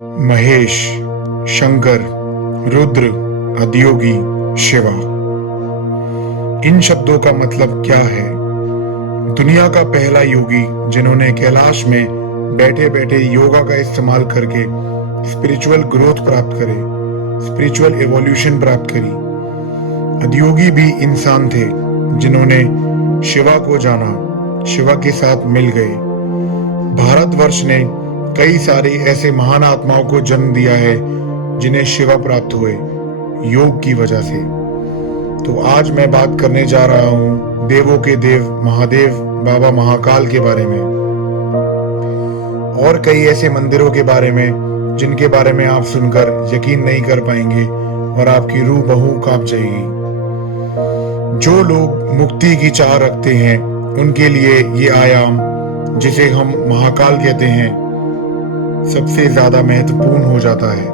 महेश, शंकर, रुद्र, आदियोगी, शिवा। इन शब्दों का मतलब क्या है? दुनिया का पहला योगी जिन्होंने कैलाश में बैठे बैठे योगा का इस्तेमाल करके स्पिरिचुअल ग्रोथ प्राप्त करे, स्पिरिचुअल एवोल्यूशन प्राप्त करी। आदियोगी भी इंसान थे जिन्होंने शिवा को जाना, शिवा के साथ मिल गए। भारतवर्ष ने कई सारे ऐसे महान आत्माओं को जन्म दिया है जिन्हें शिवा प्राप्त हुए योग की वजह से। तो आज मैं बात करने जा रहा हूं देवों के देव महादेव बाबा महाकाल के बारे में और कई ऐसे मंदिरों के बारे में जिनके बारे में आप सुनकर यकीन नहीं कर पाएंगे और आपकी रूह बहू कांप जाएगी। जो लोग मुक्ति की चाह रखते हैं उनके लिए ये आयाम, जिसे हम महाकाल कहते हैं, सबसे ज्यादा महत्वपूर्ण हो जाता है।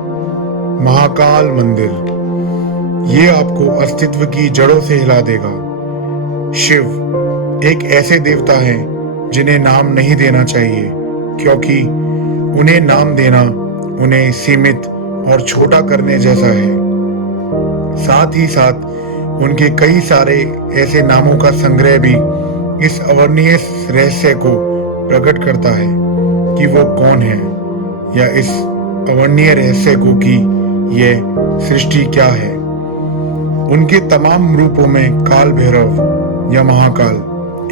महाकाल मंदिर ये आपको अस्तित्व की जड़ों से हिला देगा। शिव एक ऐसे देवता हैं जिन्हें नाम नहीं देना चाहिए, क्योंकि उन्हें नाम देना उन्हें सीमित और छोटा करने जैसा है। साथ ही साथ उनके कई सारे ऐसे नामों का संग्रह भी इस अवर्णनीय रहस्य को प्रकट करता है कि वो कौन है, या इस अवर्णनीय रहस्य को कि यह सृष्टि क्या है। उनके तमाम रूपों में काल भैरव या महाकाल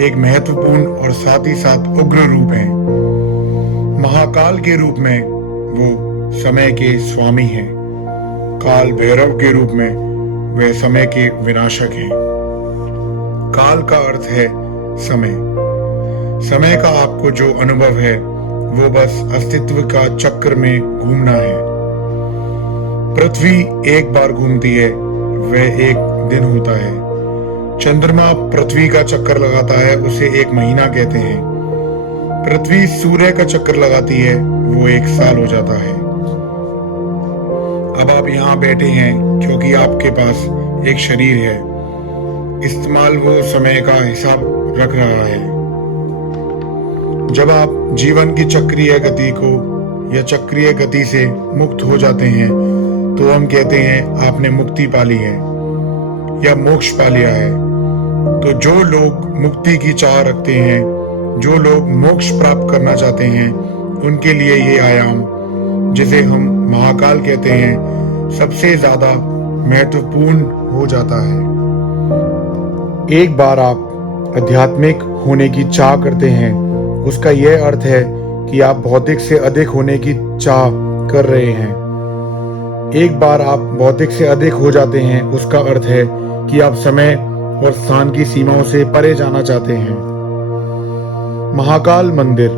एक महत्वपूर्ण और साथ ही साथ उग्र रूप है। महाकाल के रूप में वो समय के स्वामी हैं, काल भैरव के रूप में वे समय के विनाशक हैं। काल का अर्थ है समय। समय का आपको जो अनुभव है वो बस अस्तित्व का चक्र में घूमना है। पृथ्वी एक बार घूमती है, वह एक दिन होता है। चंद्रमा पृथ्वी का चक्कर लगाता है, उसे एक महीना कहते हैं। पृथ्वी सूर्य का चक्कर लगाती है, वो एक साल हो जाता है। अब आप यहाँ बैठे हैं क्योंकि आपके पास एक शरीर है। इस्तेमाल वो समय का हिसाब रख रहा है। जब आप जीवन की चक्रीय गति को या चक्रीय गति से मुक्त हो जाते हैं तो हम कहते हैं आपने मुक्ति पा ली है या मोक्ष पा लिया है। तो जो लोग मुक्ति की चाह रखते हैं, जो लोग मोक्ष प्राप्त करना चाहते हैं, उनके लिए ये आयाम, जिसे हम महाकाल कहते हैं, सबसे ज्यादा महत्वपूर्ण हो जाता है। एक बार आप आध्यात्मिक होने की चाह करते हैं, उसका यह अर्थ है कि आप भौतिक से अधिक होने की चाह कर रहे हैं। एक बार आप भौतिक से अधिक हो जाते हैं, उसका अर्थ है कि आप समय और स्थान की सीमाओं से परे जाना चाहते हैं। महाकाल मंदिर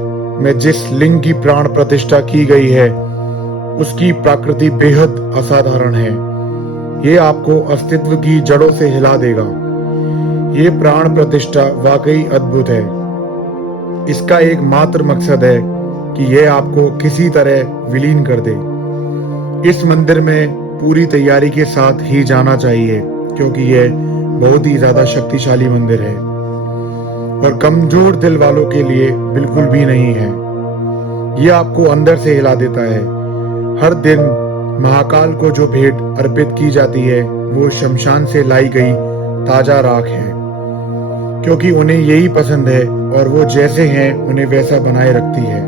में जिस लिंग की प्राण प्रतिष्ठा की गई है उसकी प्रकृति बेहद असाधारण है। ये आपको अस्तित्व की जड़ों से हिला देगा। ये प्राण प्रतिष्ठा वाकई अद्भुत है। इसका एकमात्र मकसद है कि यह आपको किसी तरह विलीन कर दे। इस मंदिर में पूरी तैयारी के साथ ही जाना चाहिए, क्योंकि यह बहुत ही ज्यादा शक्तिशाली मंदिर है और कमजोर दिल वालों के लिए बिल्कुल भी नहीं है। यह आपको अंदर से हिला देता है। हर दिन महाकाल को जो भेंट अर्पित की जाती है वो शमशान से लाई गई ताजा राख है, क्योंकि उन्हें यही पसंद है और वो जैसे हैं उन्हें वैसा बनाए रखती है।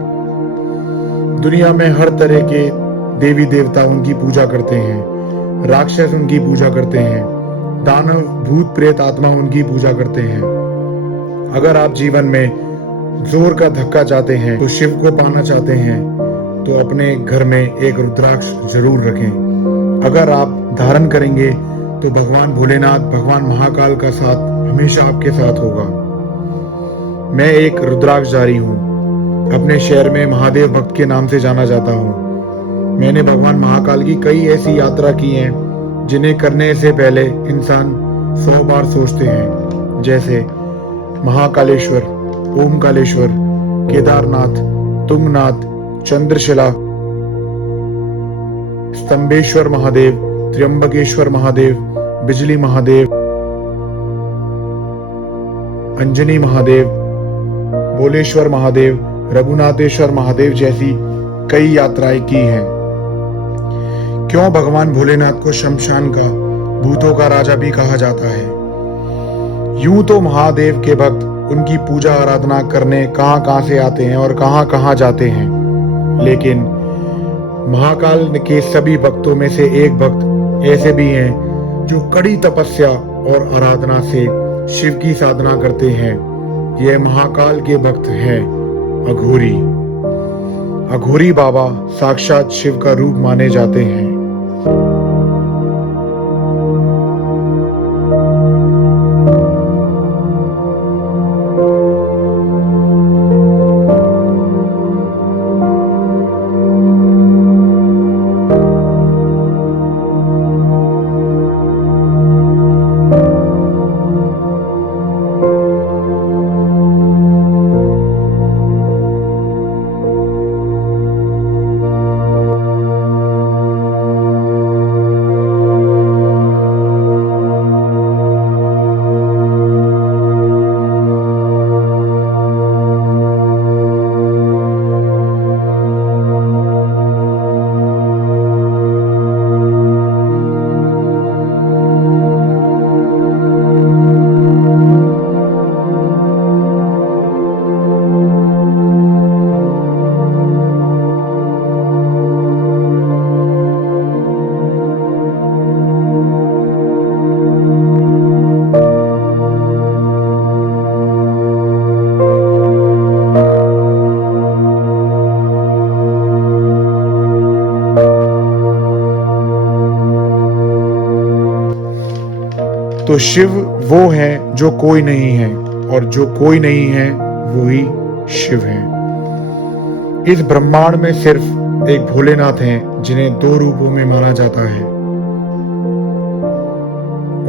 दुनिया में हर तरह के देवी देवता उनकी पूजा करते हैं, राक्षस उनकी पूजा करते हैं, दानव भूत प्रेत आत्मा उनकी पूजा करते हैं। अगर आप जीवन में जोर का धक्का चाहते हैं, तो शिव को पाना चाहते हैं, तो अपने घर में एक रुद्राक्ष जरूर रखें। अगर आप धारण करेंगे तो भगवान भोलेनाथ, भगवान महाकाल का साथ हमेशा आपके साथ होगा। मैं एक रुद्राक्षधारी हूँ। अपने शहर में महादेव भक्त के नाम से जाना जाता हूँ। मैंने भगवान महाकाल की कई ऐसी यात्रा की हैं जिन्हें करने से पहले इंसान 100 बार सोचते हैं, जैसे महाकालेश्वर, ओमकालेश्वर, केदारनाथ, तुंगनाथ, चंद्रशिला, स्तंभेश्वर महादेव, त्र्यंबकेश्वर महादेव, बिजली महादेव, अंजनी महादेव, बोलेश्वर महादेव, रघुनाथेश्वर महादेव जैसी कई यात्राएं की हैं। क्यों भगवान भोलेनाथ को शमशान का, भूतों का राजा भी कहा जाता है? यूं तो महादेव के भक्त उनकी पूजा आराधना करने कहां कहां से आते हैं और कहां कहां जाते हैं, लेकिन महाकाल के सभी भक्तों में से एक भक्त ऐसे भी हैं जो कड़ी तपस्या और आराधना से शिव की साधना करते हैं। ये महाकाल के भक्त हैं अघोरी। अघोरी बाबा साक्षात शिव का रूप माने जाते हैं। तो शिव वो है जो कोई नहीं है, और जो कोई नहीं है वो ही शिव है। इस ब्रह्मांड में सिर्फ एक भोलेनाथ हैं जिन्हें दो रूपों में माना जाता है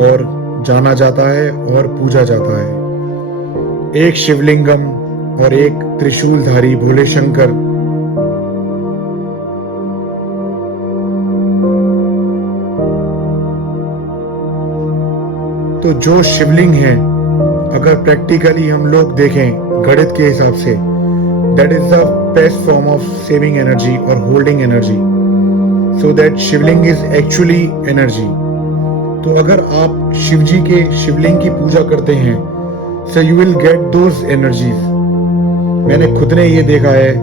और जाना जाता है और पूजा जाता है। एक शिवलिंगम और एक त्रिशूलधारी भोले शंकर। तो जो शिवलिंग है, अगर प्रैक्टिकली हम लोग देखें गणित के हिसाब से, that is the best form of saving energy और holding energy, so that Shivling is actually energy. तो अगर आप शिवजी के शिवलिंग की पूजा करते हैं, so you will get those energies. मैंने खुद ने ये देखा है,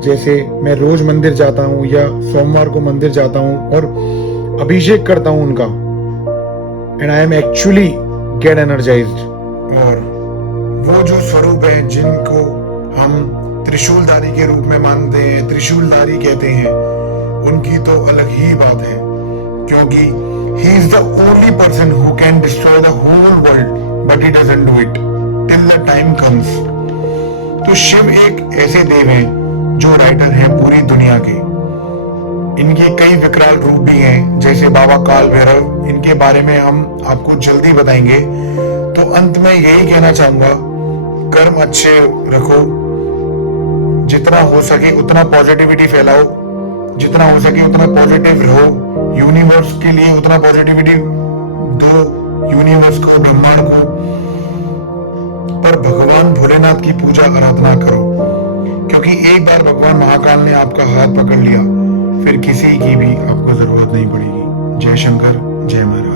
जैसे मैं रोज मंदिर जाता हूँ या सोमवार को मंदिर जाता हूँ और अभिषेक करता हूँ उनका, and I am actually get energised. और वो जो स्वरूप है जिनको हम त्रिशूलधारी के रूप में मानते हैं, त्रिशूलधारी कहते हैं, उनकी तो अलग ही बात है, क्योंकि he is the only person who can destroy the whole world, but he doesn't do it till the time comes। तो शिव एक ऐसे देव हैं जो राइटर हैं पूरी दुनिया के। इनके कई विकराल रूप भी हैं, जैसे बाबा काल भैरव। इनके बारे में हम आपको जल्दी बताएंगे। तो अंत में यही कहना चाहूंगा, कर्म अच्छे रखो, जितना हो सके उतना पॉजिटिविटी फैलाओ, जितना हो सके उतना पॉजिटिव रहो, यूनिवर्स के लिए उतना पॉजिटिविटी दो, यूनिवर्स को, ब्रह्मांड को। पर भगवान भोलेनाथ की पूजा आराधना करो, क्योंकि एक बार भगवान महाकाल ने आपका हाथ पकड़ लिया, फिर किसी की भी आपको जरूरत नहीं पड़ेगी। जय शंकर, जय महाराज।